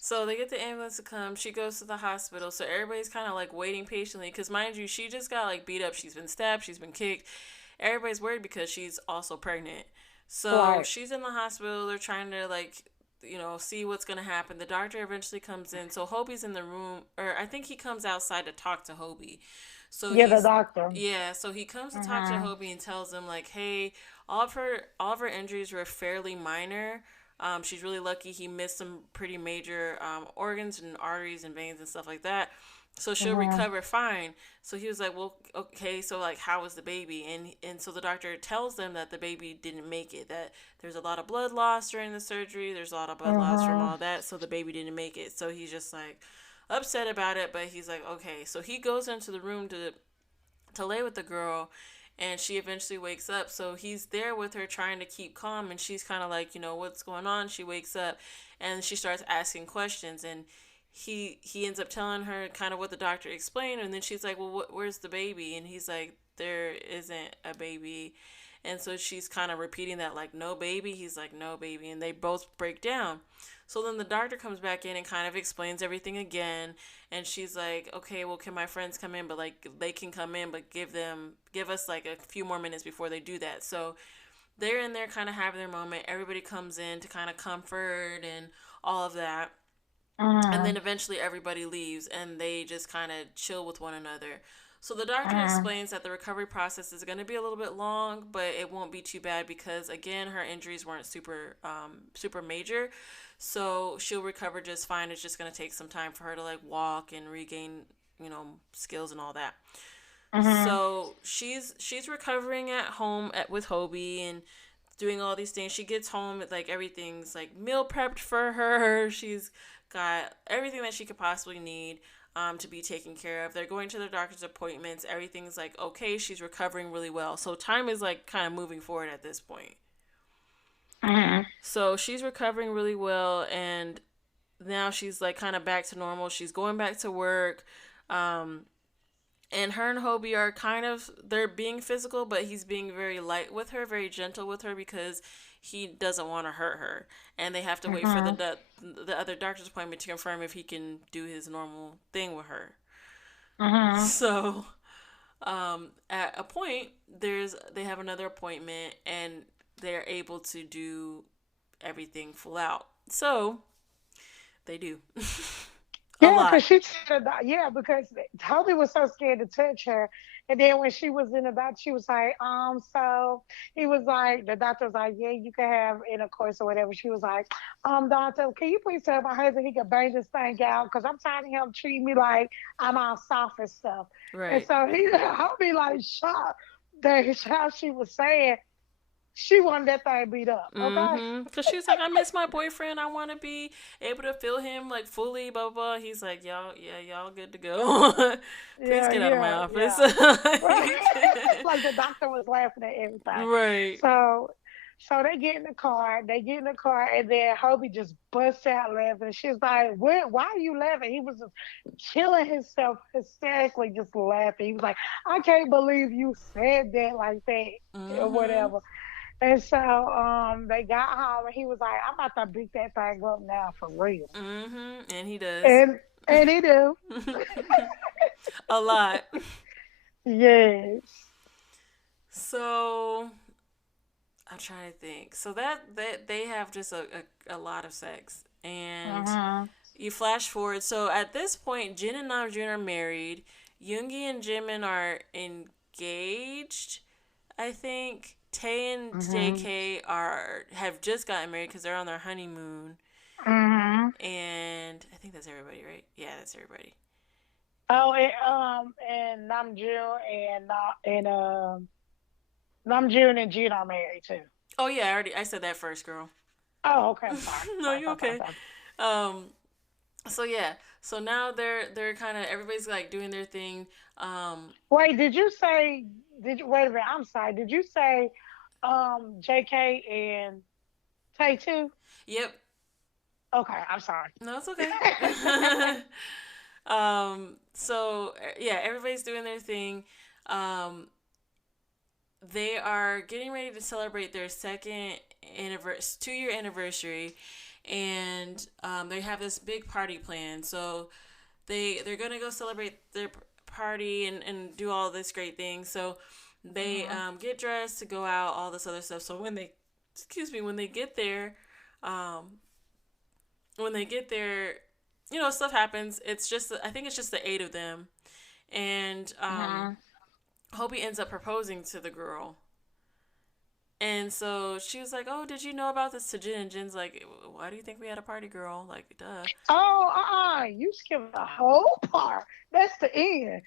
So they get the ambulance to come. She goes to the hospital. So everybody's kind of like waiting patiently because, mind you, she just got like beat up. She's been stabbed. She's been kicked. Everybody's worried because she's also pregnant. So Right. she's in the hospital. They're trying to like, see what's gonna happen. The doctor eventually comes in. So Hobie's in the room, or I think he comes outside to talk to Hobie. So Yeah, the doctor. yeah. So he comes to talk to Mhm. Hobie and tells him like, hey, all of her injuries were fairly minor. She's really lucky he missed some pretty major organs and arteries and veins and stuff like that. So she'll Mhm. recover fine. So he was like, well, okay, so like, how was the baby? And so the doctor tells them that the baby didn't make it. That there's a lot of blood loss during the surgery. There's a lot of blood loss from Mhm. all that. So the baby didn't make it. So he's just like upset about it. But he's like, okay. So he goes into the room to lay with the girl, and she eventually wakes up. So he's there with her trying to keep calm, and she's kind of like, what's going on? She wakes up and she starts asking questions, and he ends up telling her kind of what the doctor explained, and then she's like, well, where's the baby? And he's like, there isn't a baby. And so she's kind of repeating that, like, no baby. He's like, no baby. And they both break down. So then the doctor comes back in and kind of explains everything again. And she's like, okay, well, can my friends come in? But like, they can come in, but give us like a few more minutes before they do that. So they're in there kind of having their moment. Everybody comes in to kind of comfort and all of that. And then Mhm. eventually everybody leaves and they just kind of chill with one another. So the doctor Mhm. explains that the recovery process is going to be a little bit long, but it won't be too bad because again, her injuries weren't super major. So she'll recover just fine. It's just going to take some time for her to like walk and regain, skills and all that. Mhm. So she's recovering at home with Hobie and doing all these things. She gets home, like everything's like meal prepped for her. She's got everything that she could possibly need to be taken care of. They're going to their doctor's appointments. Everything's like okay. She's recovering really well. So time is like kind of moving forward at this point. Mhm. So she's recovering really well, and now she's like kind of back to normal. She's going back to work. Um, and her and Hobie are kind of they're being physical, but he's being very light with her, very gentle with her because he doesn't want to hurt her, and they have to wait for Mhm. the other doctor's appointment to confirm if he can do his normal thing with her. Mhm. So, at a point, they have another appointment, and they're able to do everything full out. So they do a Yeah, lot. because she said, yeah, because Toby was so scared to touch her. And then when she was in the doctor, she was like, so he was like, the doctor was like, yeah, you can have intercourse or whatever. She was like, doctor, can you please tell my husband he can bang this thing out? Because I'm tired of him treating me like I'm all soft and stuff. And Right. so I'll be like shocked that how she was saying she wanted that thing beat up. Okay. Cause she was like, I miss my boyfriend. I want to be able to feel him like fully. Blah blah. Blah. He's like, y'all, yeah, y'all good to go. Please Yeah, get out of my yeah, office. yeah. Right. Like the doctor was laughing at everything. Right. So so they get in the car, and then Hobie just busts out laughing. She's like, why are you laughing? He was just killing himself hysterically, just laughing. He was like, I can't believe you said that like that or Mm-hmm. whatever. And so they got home and he was like, I'm about to beat that thing up now for real. Mm-hmm. And he does. And he do. A lot. Yes. So I'm trying to think. So that they have just a lot of sex, and Uh-huh. you flash forward. So at this point, Jin and Namjoon are married. Yoongi and Jimin are engaged, I think Tay and JK have just gotten married because they're on their honeymoon. And I think that's everybody, right? Yeah, that's everybody. Oh, and Namjoon and June are married too. Oh yeah, I said that first, girl. Oh, okay. I'm sorry. No, you okay? So yeah, so now they're kind of everybody's like doing their thing. Wait, did you wait a minute? I'm sorry. Did you say JK and Tay too? Yep. Okay, I'm sorry. No, it's okay. So yeah, everybody's doing their thing. They are getting ready to celebrate their 2-year anniversary, and they have this big party planned. So they're gonna go celebrate their party and do all this great thing. So they get dressed to go out, all this other stuff. So when they get there, stuff happens. I think it's just the 8 of them, and Hobie ends up proposing to the girl. And so she was like, "Oh, did you know about this to Jin?" And Jin's like, "Why do you think we had a party, girl? Like, duh." Oh, you skipped the whole part. That's the end.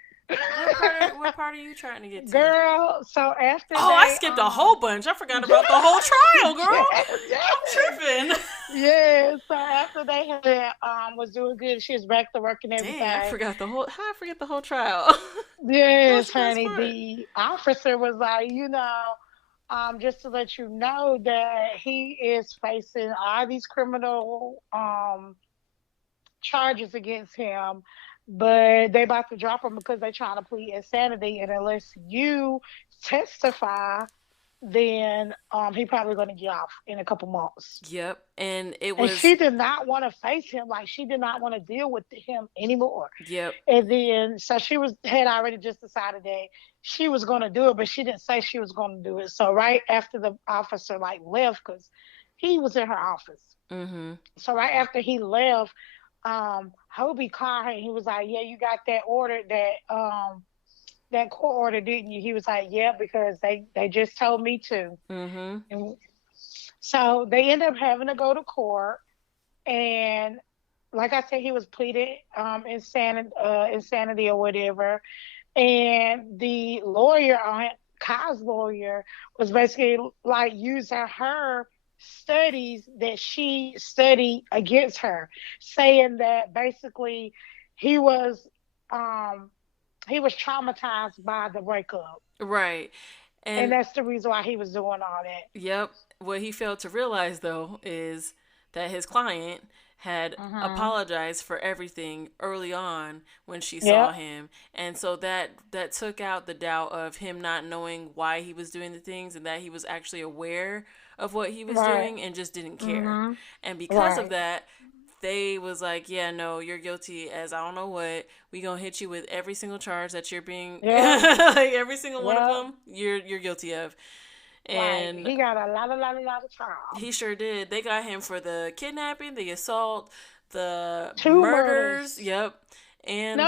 What part are you trying to get to? Girl, so after I skipped a whole bunch. I forgot about the whole trial, girl. I'm tripping. Yeah, so after they had was doing good, she was back to work and everything. Dang, I forget the whole trial. Yes, honey. The officer was like, just to let you know that he is facing all these criminal charges against him, but they about to drop him because they're trying to plead insanity, and unless you testify, then he probably going to get off in a couple months. Yep, and she did not want to face him. Like, she did not want to deal with him anymore. Yep. And then so had already just decided that she was going to do it, but she didn't say she was going to do it. So right after the officer left, because he was in her office. So right after he left, Hobie called her and he was like, "Yeah, you got that order, that court order, didn't you?" He was like, "Yeah, because they just told me to." And so they ended up having to go to court, and like I said, he was pleaded insanity or whatever. And the lawyer, Kai's lawyer, was basically like using her studies that she studied against her, saying that basically he was traumatized by the breakup. Right. And that's the reason why he was doing all that. Yep. What he failed to realize, though, is that his client had apologized for everything early on when she saw him. And so that took out the doubt of him not knowing why he was doing the things, and that he was actually aware of what he was doing and just didn't care. And because of that, they was like, "Yeah, no, you're guilty as I don't know what. We gonna hit you with every single charge that you're being like every single one of them you're guilty of." And he got a lot of trials. He sure did. They got him for the kidnapping, the assault, the 2 murders. Yep. And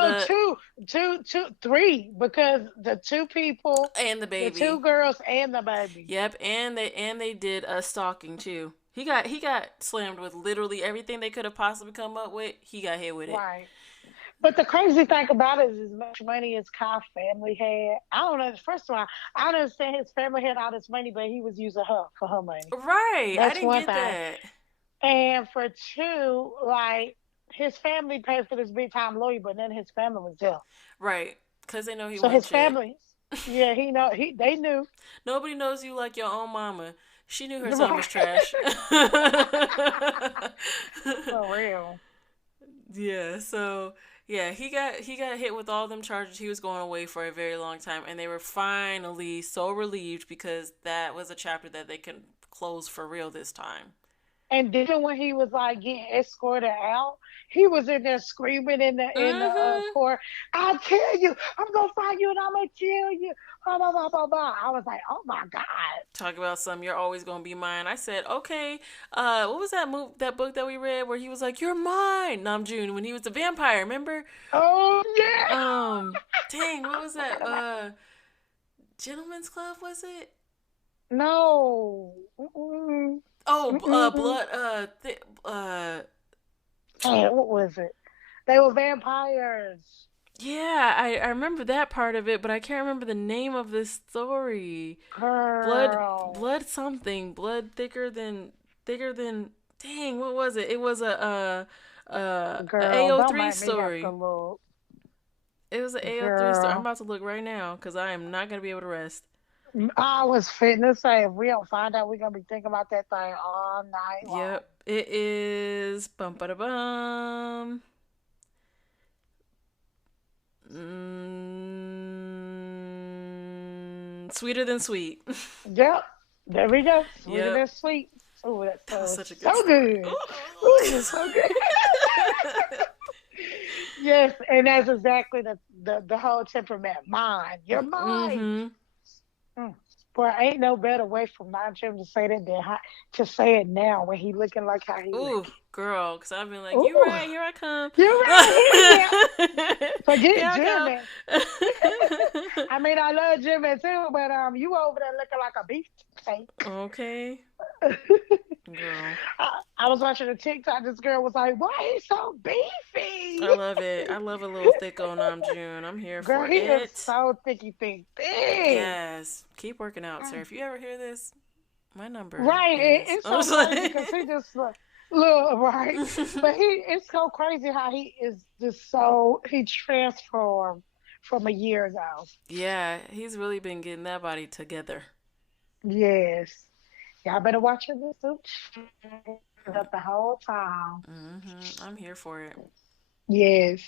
three, because the 2 people and the baby, the 2 girls and the baby. Yep. And they did a stalking too. He got slammed with literally everything they could have possibly come up with. He got hit with it. Right. But the crazy thing about it is, as much money as Kyle's family had, I don't know. First of all, I don't understand his family had all this money, but he was using her for her money. Right. That's I didn't get that. And for 2, like, his family paid for this big time lawyer, but none of his family was there. Right. Because they know he. So his family, they knew. Nobody knows you like your own mama. She knew her son was trash. For real. Yeah. So. Yeah, he got hit with all them charges. He was going away for a very long time, and they were finally so relieved because that was a chapter that they could close for real this time. And then when he was like getting escorted out, he was in there screaming in the court, "I'll tell you, I'm gonna find you and I'm gonna kill you." Blah, blah, blah, blah, blah. I was like, "Oh my God!" Talk about something. You're always gonna be mine. I said, "Okay." What was that book that we read where he was like, "You're mine"? Namjoon, when he was the vampire, remember? Oh yeah. Dang, what was that? Gentleman's Club, was it? No. Mm-mm. Oh, Mm-mm. blood. Hey, what was it? They were vampires. Yeah, I remember that part of it, but I can't remember the name of this story. Girl. Blood something, blood thicker than. Dang, what was it? It was a Girl, don't AO3 make me have to story. look. It was an AO3 story. I'm Girl. about to look right now because I am not gonna be able to rest. I was fitting to say, if we don't find out, we're going to be thinking about that thing all night long. Yep, it is bum ba da bum. Sweeter than sweet. Yep. There we go. Sweeter Yep, than sweet. Oh, that that was sounds such a good so story. good. Oh, it is so good. Yes, and that's exactly the whole temperament. Mine. You're mine. Mm-hmm. Mm. Boy, ain't no better way for my Jim to say that than to say it now when he looking like how he Ooh, looking. girl, because I've been like, you Ooh, right, here I come. you're right. Here Forget I Jimmy. come. I mean, I love Jimmy too, but you over there looking like a beefcake. Okay, girl. I was watching a TikTok. This girl was like, "Why he so beefy?" I love it. I love a little thick on June. I'm here Girl, for he is it. so thick. Yes. Keep working out, sir. If you ever hear this, my number Right, is. it's I'm so just crazy because like. he just look right, but it's so crazy how he is just so he transformed from a year ago. Yeah, he's really been getting that body together. Yes, y'all better watch your suit up the whole time. I'm here for it. Yes.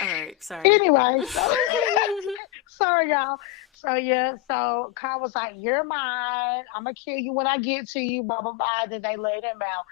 All right, sorry. Anyway, so sorry y'all. So yeah, so Kyle was like, "You're mine. I'm gonna kill you when I get to you." Blah blah blah. Then they laid him out,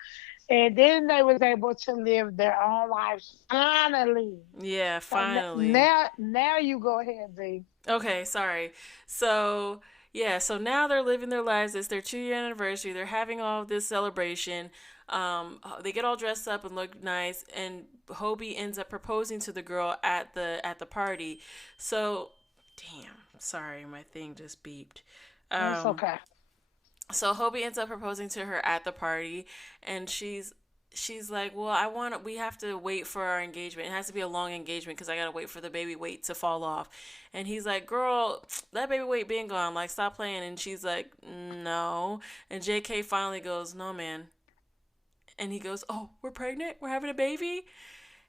and then they was able to live their own lives finally. Yeah, So finally. now you go ahead, Z. Okay, sorry. So, yeah, so now they're living their lives. It's their 2 year anniversary. They're having all of this celebration. They get all dressed up and look nice, and Hobie ends up proposing to the girl at the party. So, damn, sorry, my thing just beeped. It's Um, okay. so Hobie ends up proposing to her at the party, and she's like, well, we have to wait for our engagement. It has to be a long engagement because I gotta wait for the baby weight to fall off. And he's like, girl, that baby weight been gone. Like, stop playing. And she's like, no. And JK finally goes, no, man. And he goes, oh, we're pregnant. We're having a baby.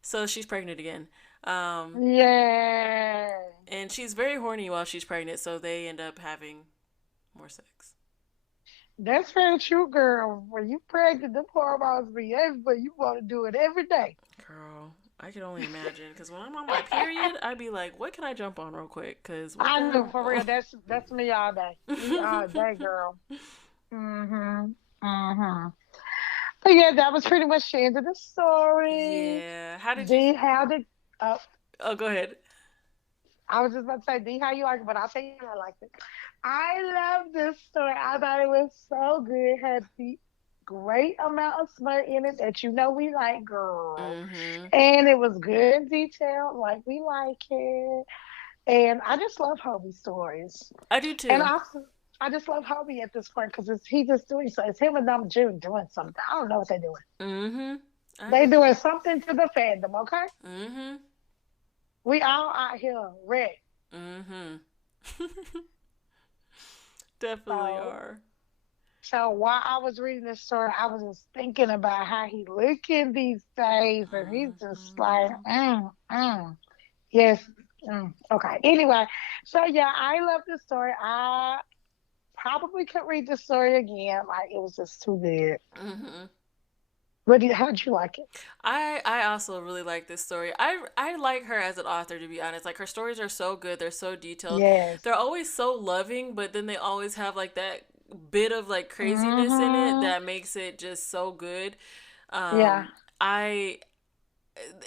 So she's pregnant again. Yeah. And she's very horny while she's pregnant. So they end up having more sex. That's very true, girl. When you pregnant, the hormones be everywhere. You want to do it every day. Girl, I can only imagine. Because when I'm on my period, I'd be like, what can I jump on real quick? Because what I the know for real. hell? That's me all day. Me all day, girl. Mhm. Mhm. But yeah, that was pretty much the end of the story. Yeah. How did you? D, how did? Uh, Oh, go ahead. I was just about to say, D, how you like it, but I'll tell you how I liked it. I love this story. I thought it was so good. It had the great amount of smut in it that we like, girl. Mm-hmm. And it was good and detailed, like we like it. And I just love Hobie stories. I do And too. also, I just love Hobie at this point because he just doing so. It's him and Number June doing something. I don't know what they're doing. Mm-hmm. I They agree. doing something to the fandom, okay? Mm-hmm. We all out here ready. Mm-hmm. Definitely So, are. so while I was reading this story, I was just thinking about how he looking these days, and he's just like, Mm-hmm. yes. Okay. Anyway, so yeah, I love this story. I probably could read the story again. Like it was just too good. Mm-hmm. How'd you like it? I also really like this story. I like her as an author, to be honest. Like, her stories are so good. They're so detailed. Yes. They're always so loving, but then they always have like that bit of like craziness in it Mm-hmm. that makes it just so good. Yeah. I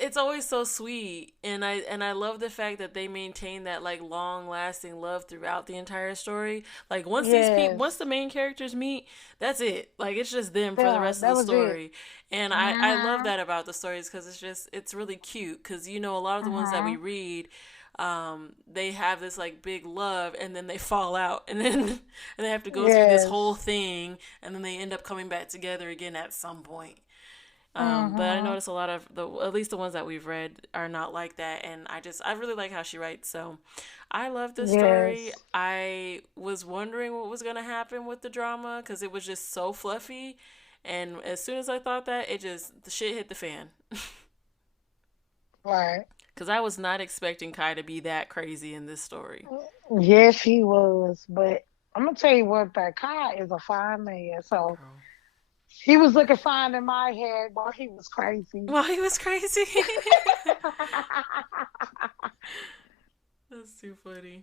it's always so sweet, and I love the fact that they maintain that like long lasting love throughout the entire story. Like, once Yes. the main characters meet, that's it. Like, it's just them for the Yeah. rest of That the was it. story. And I love Mm-hmm. that about the stories, because it's really cute, because a lot of the ones that we read, they have this like big love, and then they fall out, and then they have to go through this whole thing, and then they end up coming back together again at some point. But I noticed a lot of at least the ones that we've read are not like that, and I really like how she writes. So I love this story. I was wondering what was gonna happen with the drama because it was just so fluffy, and as soon as I thought that, the shit hit the fan. Right. Because I was not expecting Kai to be that crazy in this story. Yes, he was, but I'm gonna tell you one thing. Kai is a fine man, so. Girl. He was looking fine in my head while he was crazy. While he was crazy? That's too funny.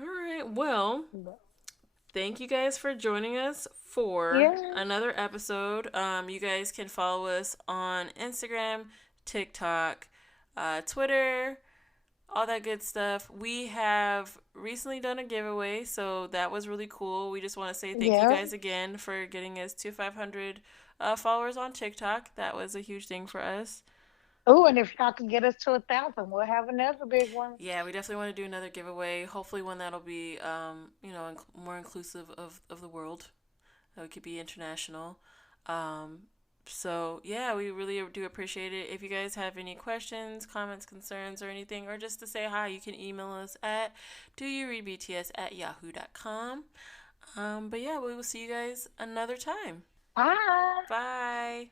All right. Well, thank you guys for joining us for another episode. You guys can follow us on Instagram, TikTok, Twitter, all that good stuff. We have recently done a giveaway, so that was really cool. We just want to say thank you guys again for getting us to 500 followers on TikTok. That was a huge thing for us. Oh, and if y'all can get us to 1,000, we'll have another big one. Yeah, we definitely want to do another giveaway. Hopefully one that'll be, more inclusive of the world. It could be international. So, yeah, we really do appreciate it. If you guys have any questions, comments, concerns, or anything, or just to say hi, you can email us at doyoureadbts@yahoo.com. But, yeah, we will see you guys another time. Bye. Bye.